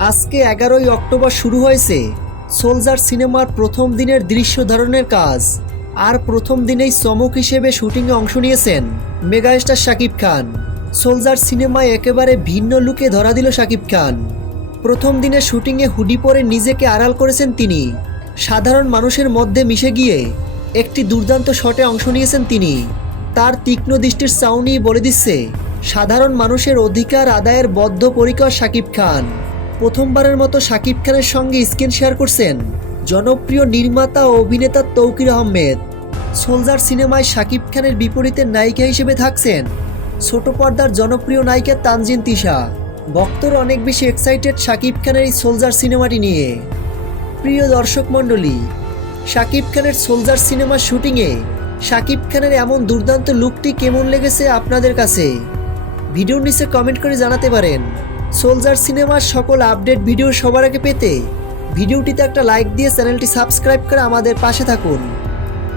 আজকে এগারোই অক্টোবর শুরু হয়েছে। সোলজার সিনেমার প্রথম দিনের দৃশ্য ধারণের কাজ। আর প্রথম দিনেই চমক হিসেবে শুটিংয়ে অংশ নিয়েছেন মেগাস্টার শাকিব খান। সোলজার সিনেমায় একেবারে ভিন্ন লুকে ধরা দিল শাকিব খান। প্রথম দিনের শুটিংয়ে হুডি পরে নিজেকে আড়াল করেছেন তিনি। সাধারণ মানুষের মধ্যে মিশে গিয়ে একটি দুর্দান্ত শটে অংশ নিয়েছেন তিনি। তার তীক্ষ্ণ দৃষ্টির সাউনি বলে দিচ্ছে, সাধারণ মানুষের অধিকার আদায়ের বদ্ধপরিকর শাকিব খান। প্রথমবারের মতো শাকিব খানের সঙ্গে স্ক্রিন শেয়ার করছেন জনপ্রিয় নির্মাতা ও অভিনেতা তৌকির আহমেদ। সোলজার সিনেমায় শাকিব খানের বিপরীতে নায়িকা হিসেবে থাকছেন ছোট পর্দার জনপ্রিয় নায়িকা তানজিন তিশা। ভক্তরা অনেক বেশি এক্সাইটেড শাকিব খানের এই সোলজার সিনেমাটি নিয়ে। প্রিয় দর্শক মণ্ডলী, শাকিব খানের সোলজার সিনেমার শুটিংয়ে শাকিব খানের এমন দুর্দান্ত লুকটি কেমন লেগেছে আপনাদের কাছে? ভিডিওর নিচে কমেন্ট করে জানাতে পারেন। সোলজার সিনেমার সকল আপডেট ভিডিও সবার আগে পেতে ভিডিওটিতে একটা লাইক দিয়ে চ্যানেলটি সাবস্ক্রাইব করে আমাদের পাশে থাকুন।